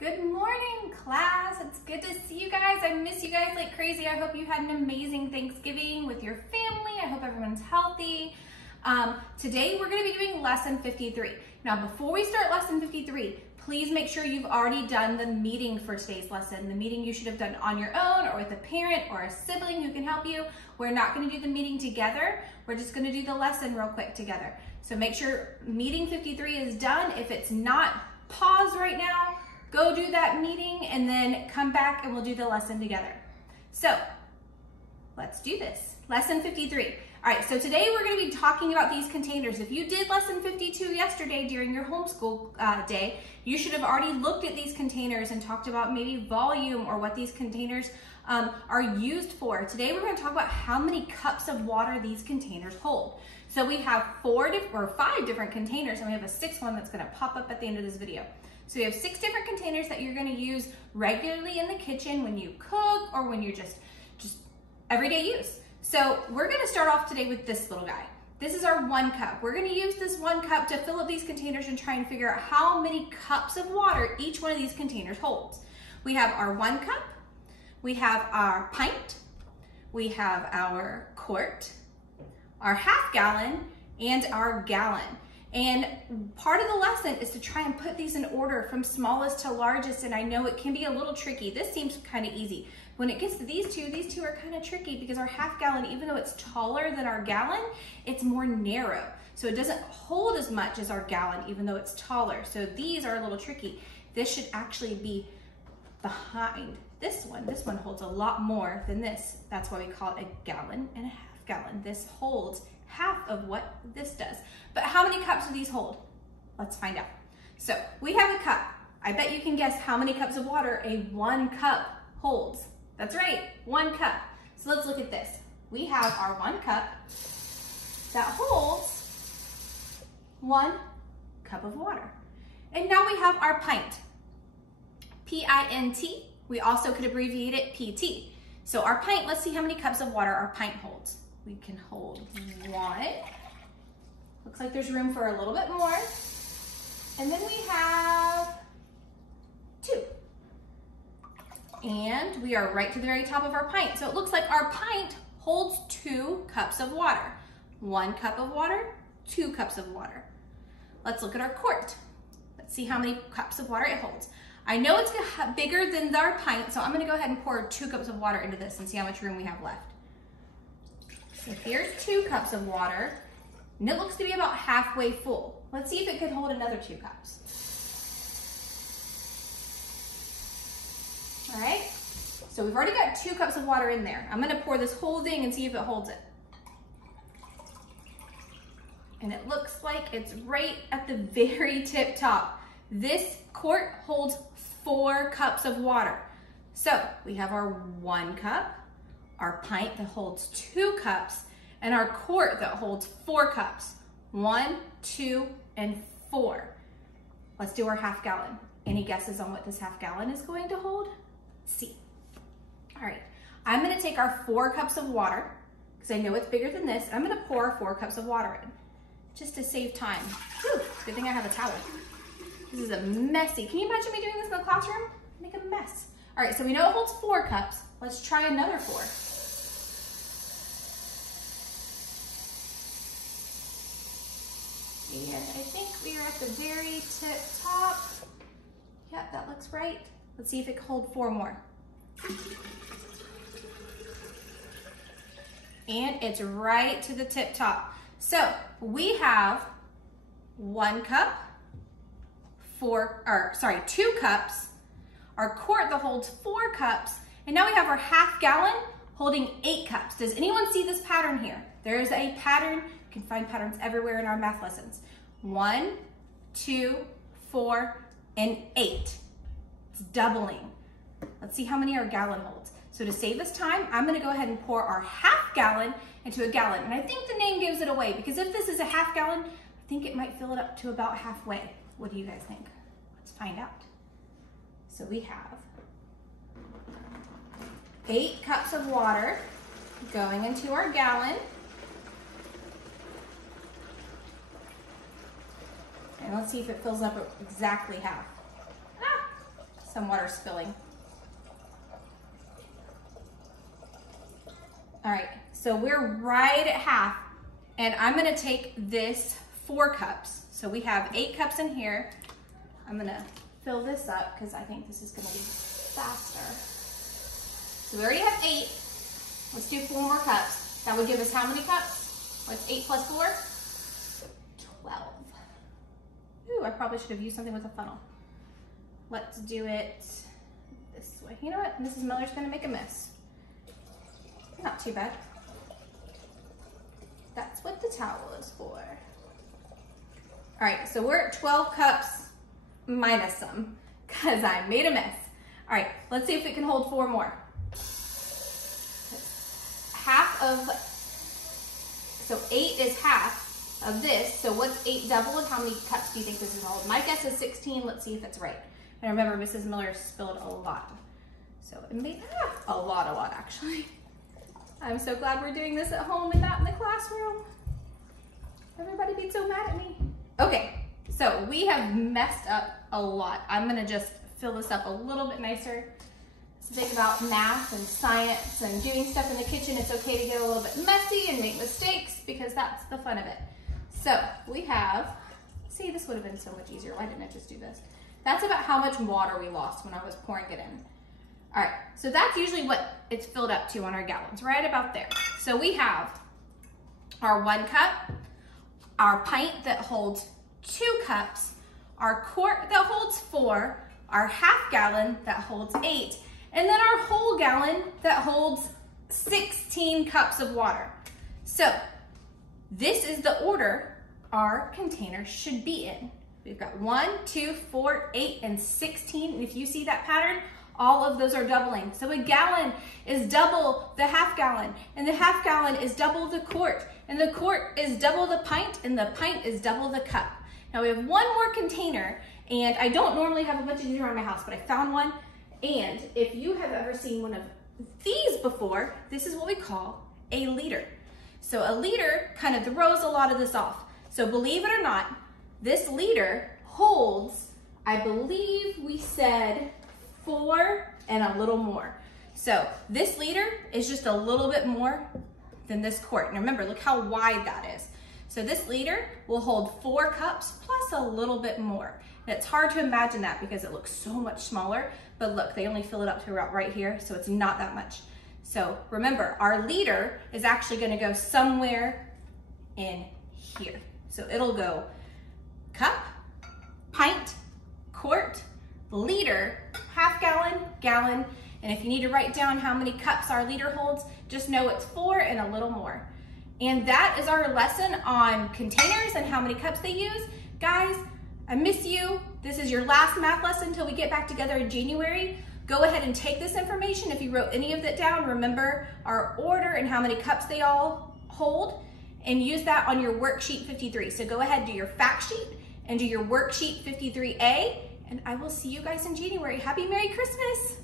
Good morning, class. It's good to see you guys. I miss you guys like crazy. I hope you had an amazing Thanksgiving with your family. I hope everyone's healthy. Today we're going to be doing lesson 53. Now, before we start lesson 53, please make sure you've already done the meeting for today's lesson. The meeting you should have done on your own or with a parent or a sibling who can help you. We're not going to do the meeting together. We're just going to do the lesson real quick together. So make sure meeting 53 is done. If it's not, pause right now. Go do that meeting and then come back and we'll do the lesson together. So let's do this. Lesson 53. All right, so today we're going to be talking about these containers. If you did lesson 52 yesterday during your homeschool day, you should have already looked at these containers and talked about maybe volume or what these containers are used for. Today we're going to talk about how many cups of water these containers hold. So we have 5 different containers and we have a 6th one that's going to pop up at the end of this video. So we have 6 different containers that you're going to use regularly in the kitchen when you cook or when you're just everyday use. So we're going to start off today with this little guy. This is our 1 cup. We're going to use this 1 cup to fill up these containers and try and figure out how many cups of water each one of these containers holds. We have our 1 cup, we have our pint, we have our quart, our half gallon, and our gallon. And part of the lesson is to try and put these in order from smallest to largest, and I know it can be a little tricky. This seems kind of easy. When it gets to these two are kind of tricky because our half gallon, even though it's taller than our gallon, it's more narrow. So it doesn't hold as much as our gallon, even though it's taller. So these are a little tricky. This should actually be behind this one. This one holds a lot more than this. That's why we call it a gallon and a half gallon. This holds half of what this does. But how many cups do these hold? Let's find out. So we have a cup. I bet you can guess how many cups of water a 1 cup holds. That's right, 1 cup. So let's look at this. We have our 1 cup that holds 1 cup of water. And now we have our pint, P-I-N-T. We also could abbreviate it P-T. So our pint, let's see how many cups of water our pint holds. We can hold 1. Looks like there's room for a little bit more. And then we have 2. And we are right to the very top of our pint. So it looks like our pint holds 2 cups of water. 1 cup of water, 2 cups of water. Let's look at our quart. Let's see how many cups of water it holds. I know it's bigger than our pint, so I'm gonna go ahead and pour 2 cups of water into this and see how much room we have left. So here's 2 cups of water, and it looks to be about halfway full. Let's see if it could hold another 2 cups. All right, so we've already got 2 cups of water in there. I'm gonna pour this whole thing and see if it holds it. And it looks like it's right at the very tip top. This quart holds 4 cups of water. So we have our 1 cup, our pint that holds 2 cups, and our quart that holds 4 cups. 1, 2, and 4. Let's do our half gallon. Any guesses on what this half gallon is going to hold? C. All right, I'm gonna take our 4 cups of water, because I know it's bigger than this. I'm gonna pour 4 cups of water in, just to save time. Whew, good thing I have a towel. This is a messy. Can you imagine me doing this in the classroom? Make a mess. All right, so we know it holds 4 cups. Let's try another 4. And I think we are at the very tip top. Yep, that looks right. Let's see if it can hold 4 more. And it's right to the tip top. So we have 1 cup, 2 cups, our quart that holds 4 cups, and now we have our half gallon holding 8 cups. Does anyone see this pattern here? There is a pattern. You can find patterns everywhere in our math lessons. 1, 2, 4, and 8. It's doubling. Let's see how many our gallon holds. So to save us time, I'm gonna go ahead and pour our half gallon into a gallon. And I think the name gives it away because if this is a half gallon, I think it might fill it up to about halfway. What do you guys think? Let's find out. So we have 8 cups of water going into our gallon. And let's see if it fills up exactly half. Some water spilling. All right, so we're right at half, and I'm gonna take this 4 cups. So we have 8 cups in here. I'm gonna fill this up because I think this is gonna be faster. So we already have 8. Let's do 4 more cups. That would give us how many cups? What's 8 plus 4? 12. Ooh, I probably should have used something with a funnel. Let's do it this way. You know what? Mrs. Miller's gonna make a mess. Not too bad. That's what the towel is for. All right, so we're at 12 cups minus some because I made a mess. All right, let's see if we can hold 4 more. Half of, so 8 is half of this. So what's 8 double and how many cups do you think this is hold? My guess is 16. Let's see if it's right. And remember, Mrs. Miller spilled a lot. So it made a lot actually. I'm so glad we're doing this at home and not in the classroom. Everybody be so mad at me. Okay, so we have messed up a lot. I'm gonna just fill this up a little bit nicer. It's the thing about math and science and doing stuff in the kitchen. It's okay to get a little bit messy and make mistakes because that's the fun of it. So we have, see, this would have been so much easier. Why didn't I just do this? That's about how much water we lost when I was pouring it in. All right, so that's usually what it's filled up to on our gallons, right about there. So we have our 1 cup, our pint that holds 2 cups, our quart that holds 4, our half gallon that holds 8, and then our whole gallon that holds 16 cups of water. So this is the order our container should be in. We've got 1, 2, 4, 8, and 16. And if you see that pattern, all of those are doubling. So a gallon is double the half gallon, and the half gallon is double the quart, and the quart is double the pint, and the pint is double the cup. Now we have 1 more container, and I don't normally have a bunch of these around my house, but I found one. And if you have ever seen one of these before, this is what we call a liter. So a liter kind of throws a lot of this off. So believe it or not, this liter holds, I believe we said 4 and a little more. So this liter is just a little bit more than this quart. And remember, look how wide that is. So this liter will hold 4 cups plus a little bit more. And it's hard to imagine that because it looks so much smaller, but look, they only fill it up to about right here, so it's not that much. So remember, our liter is actually gonna go somewhere in here. So it'll go cup, pint, quart, liter, half gallon, gallon, and if you need to write down how many cups our liter holds, just know it's 4 and a little more. And that is our lesson on containers and how many cups they use. Guys, I miss you. This is your last math lesson until we get back together in January. Go ahead and take this information. If you wrote any of that down, remember our order and how many cups they all hold, and use that on your worksheet 53. So go ahead, do your fact sheet and do your worksheet 53A, and I will see you guys in January. Happy Merry Christmas.